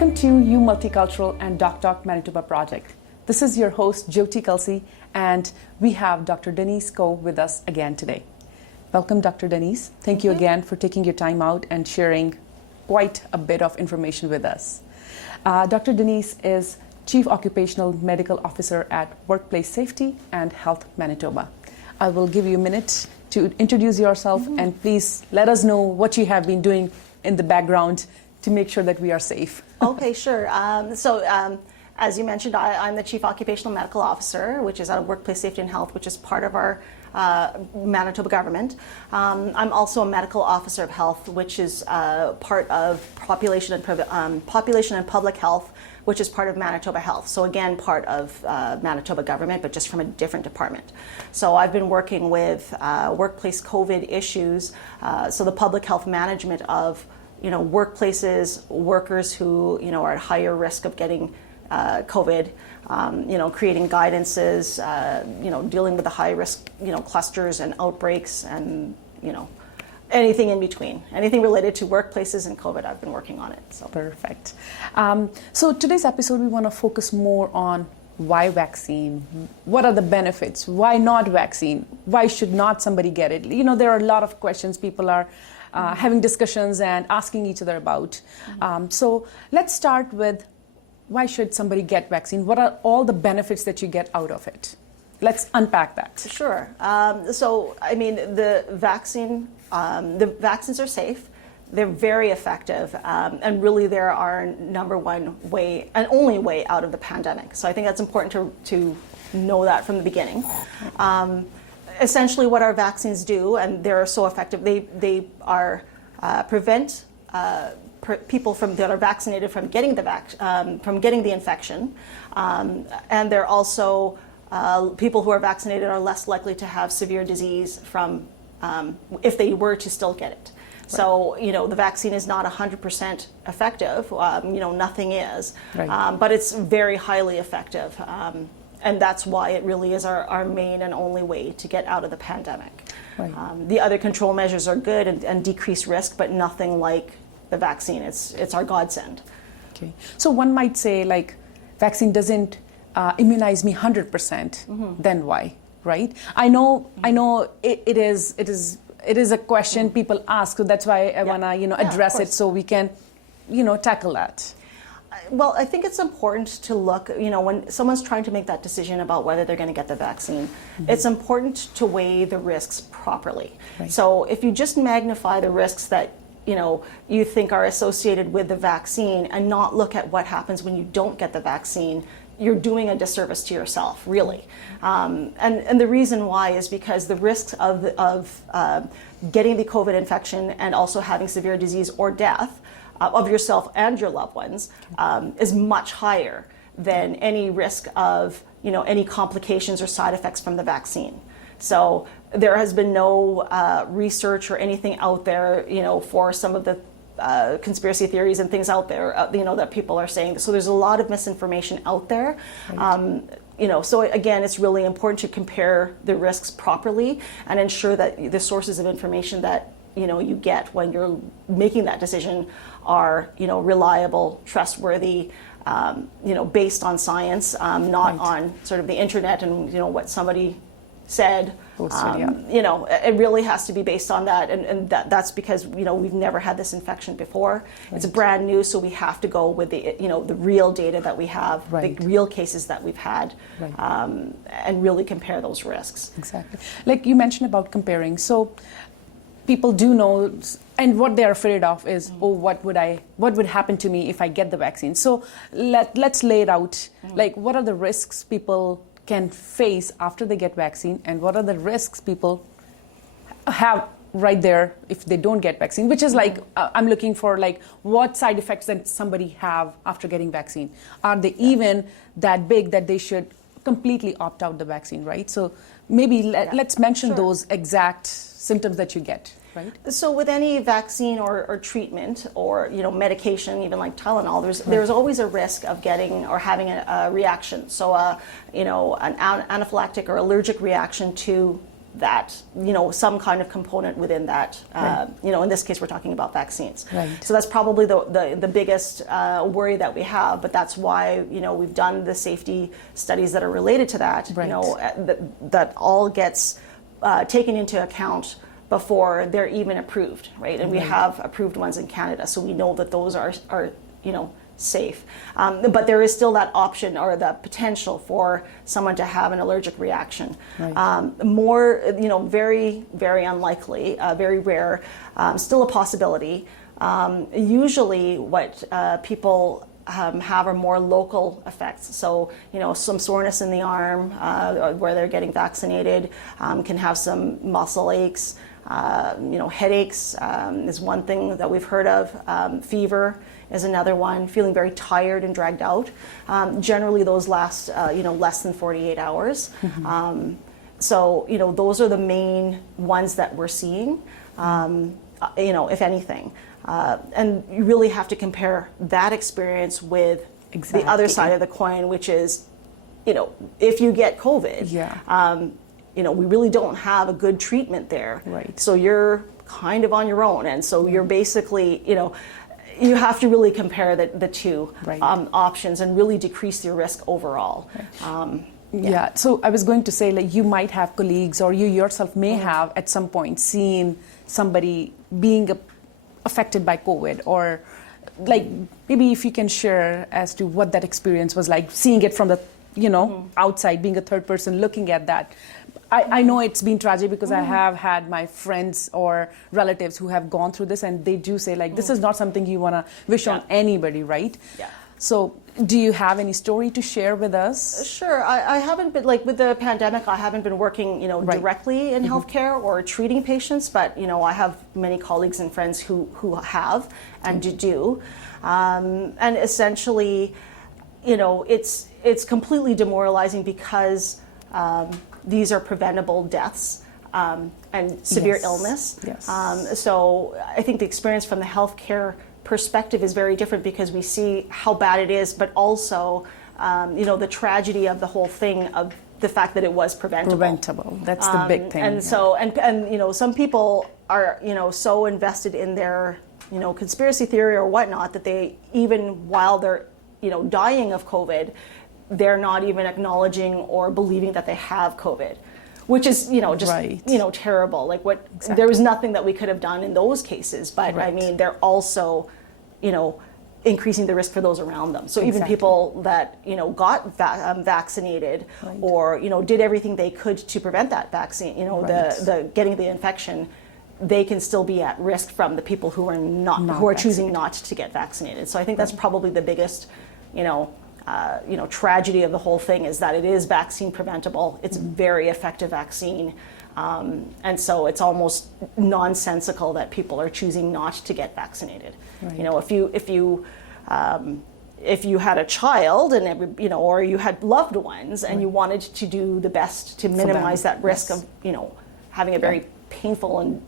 Welcome to You Multicultural and Doc Talk Manitoba project. This is your host, Jyoti Kelsey, and we have Dr. Denise Koh with us again today. Welcome, Dr. Denise. Thank you again for taking your time out and sharing quite a bit of information with us. Dr. Denise is Chief Occupational Medical Officer at Workplace Safety and Health Manitoba. I will give you a minute to introduce yourself and please let us know what you have been doing in the background to make sure that we are safe. Okay, sure. As you mentioned, I'm the Chief Occupational Medical Officer, which is out of Workplace Safety and Health, which is part of our Manitoba government. I'm also a Medical Officer of Health, which is part of Population and Public Health, which is part of Manitoba Health. So again, part of Manitoba government, but just from a different department. So I've been working with workplace COVID issues, so the public health management of workplaces, workers who are at higher risk of getting COVID, creating guidances, dealing with the high risk, clusters and outbreaks and, anything in between. Anything related to workplaces and COVID, I've been working on it. So. Perfect. So today's episode, we want to focus more on why vaccine, what are the benefits, why not vaccine, why should not somebody get it? There are a lot of questions people are having discussions and asking each other about. So let's start with why should somebody get vaccine? What are all the benefits that you get out of it? Let's unpack that. Sure. The vaccines are safe. They're very effective, and really they're our number one way and only way out of the pandemic. So I think that's important to know that from the beginning. Essentially what our vaccines do, and they're so effective, they are prevent people that are vaccinated from getting the infection, and they're also people who are vaccinated are less likely to have severe disease from if they were to still get it. Right. So the vaccine is not 100% effective. Nothing is, right. But it's very highly effective. And that's why it really is our main and only way to get out of the pandemic. Right. The other control measures are good and decrease risk, but nothing like the vaccine. It's our godsend. Okay. So one might say, vaccine doesn't immunize me 100%. Then why? Right? I know. It is a question people ask. So that's why I wanna address it so we can tackle that. Well, I think it's important to look, when someone's trying to make that decision about whether they're going to get the vaccine, it's important to weigh the risks properly. Right. So if you just magnify the risks that you think are associated with the vaccine and not look at what happens when you don't get the vaccine, you're doing a disservice to yourself, really. And the reason why is because the risks of getting the COVID infection and also having severe disease or death of yourself and your loved ones is much higher than any risk of any complications or side effects from the vaccine. So there has been no research or anything out there for some of the conspiracy theories and things out there that people are saying. So there's a lot of misinformation out there. Right. So again, it's really important to compare the risks properly and ensure that the sources of information that you get when you're making that decision are reliable, trustworthy, based on science, not right. on sort of the internet and what somebody said. It really has to be based on that, and that's because we've never had this infection before. Right. It's brand new, so we have to go with the real data that we have, right. the real cases that we've had, right. And really compare those risks. Exactly. Like you mentioned about comparing, so people do know, and what they're afraid of is, what would happen to me if I get the vaccine? So let's lay it out. Like, what are the risks people can face after they get vaccine, and what are the risks people have right there if they don't get vaccine? Which is I'm looking for what side effects that somebody have after getting vaccine. Are they even that big that they should completely opt out the vaccine, right? So maybe let's mention those exact symptoms that you get. Right. So with any vaccine or treatment or medication, even like Tylenol, there's always a risk of getting or having a reaction. So an anaphylactic or allergic reaction to that, some kind of component within that, in this case, we're talking about vaccines. Right. So that's probably the biggest worry that we have, but that's why, we've done the safety studies that are related to that, that all gets taken into account before they're even approved, right? And we have approved ones in Canada, so we know that those are safe. But there is still that option or the potential for someone to have an allergic reaction. Right. Very, very unlikely, very rare, still a possibility. Usually what people have are more local effects. So, some soreness in the arm where they're getting vaccinated, can have some muscle aches, headaches is one thing that we've heard of. Fever is another one. Feeling very tired and dragged out. Generally, those last less than 48 hours. Mm-hmm. So those are the main ones that we're seeing. If anything, and you really have to compare that experience with the other side of the coin, which is, if you get COVID. Yeah. We really don't have a good treatment there. Right. So you're kind of on your own. And so you're basically, you have to really compare the two options and really decrease your risk overall. Right. So I was going to say, you might have colleagues or you yourself may have at some point seen somebody being affected by COVID, or maybe if you can share as to what that experience was like, seeing it from the outside, being a third person looking at that. I know it's been tragic because I have had my friends or relatives who have gone through this, and they do say this is not something you want to wish on anybody, right? Yeah. So do you have any story to share with us? Sure. I haven't been, with the pandemic, I haven't been working, directly in healthcare or treating patients, but, I have many colleagues and friends who have and do. And essentially, it's completely demoralizing because these are preventable deaths and severe illness. Yes. So I think the experience from the healthcare perspective is very different because we see how bad it is, but also, the tragedy of the whole thing, of the fact that it was preventable. That's the big thing. And so, and some people are, so invested in their, conspiracy theory or whatnot that they, even while they're, dying of COVID, they're not even acknowledging or believing that they have COVID, which is, just, terrible. There was nothing that we could have done in those cases, but I mean, they're also, increasing the risk for those around them. So even people that, got vaccinated or, did everything they could to prevent that vaccine, the getting the infection, they can still be at risk from the people who are who are choosing not to get vaccinated. So I think that's probably the biggest, tragedy of the whole thing, is that it is vaccine preventable. It's a very effective vaccine. And so it's almost nonsensical that people are choosing not to get vaccinated. Right. If you had a child and or you had loved ones and you wanted to do the best to minimize that risk of having a very painful and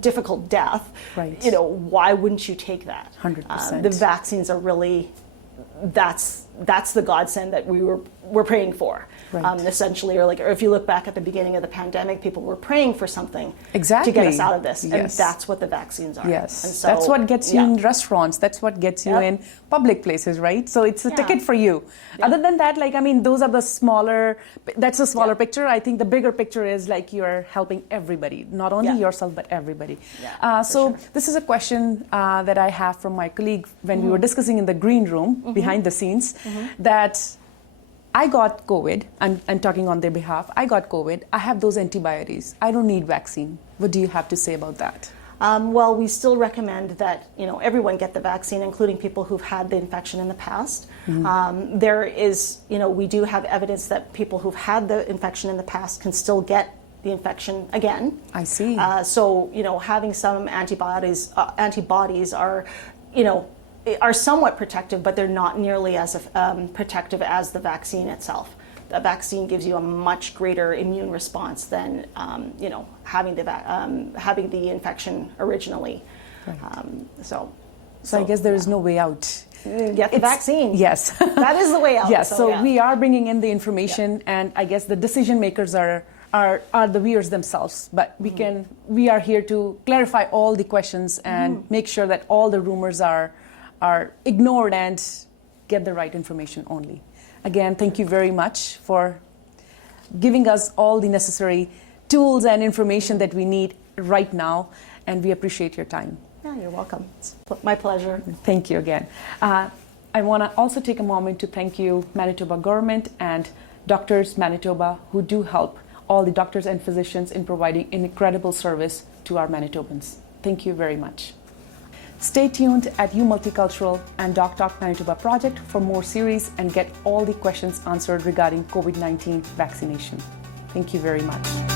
difficult death, why wouldn't you take that? 100%. The vaccines are really, that's the godsend that we're praying for. Essentially, or if you look back at the beginning of the pandemic, people were praying for something to get us out of this, and that's what the vaccines are. Yes, and so, that's what gets you in restaurants. That's what gets you in public places, right? So it's a ticket for you. Other than that, those are the smaller. That's a smaller picture. I think the bigger picture is you're helping everybody, not only yourself but everybody. This is a question that I have from my colleague when we were discussing in the green room behind the scenes that. I got COVID, I'm talking on their behalf, I got COVID, I have those antibodies, I don't need vaccine. What do you have to say about that? Well, we still recommend that everyone get the vaccine, including people who've had the infection in the past. There is, we do have evidence that people who've had the infection in the past can still get the infection again. I see. So, having some antibodies are, are somewhat protective, but they're not nearly as protective as the vaccine itself. The vaccine gives you a much greater immune response than having the infection originally. Right. So I guess there is no way out. Get the vaccine. Yes, that is the way out. Yes. So we are bringing in the information, and I guess the decision makers are are the viewers themselves, but we are here to clarify all the questions and make sure that all the rumors are ignored and get the right information only. Again, thank you very much for giving us all the necessary tools and information that we need right now, and we appreciate your time. Yeah, you're welcome. It's my pleasure. Thank you again. I want to also take a moment to thank you, Manitoba government and Doctors Manitoba, who do help all the doctors and physicians in providing an incredible service to our Manitobans. Thank you very much. Stay tuned at Multicultural and Doc Talk Manitoba project for more series and get all the questions answered regarding COVID-19 vaccination. Thank you very much.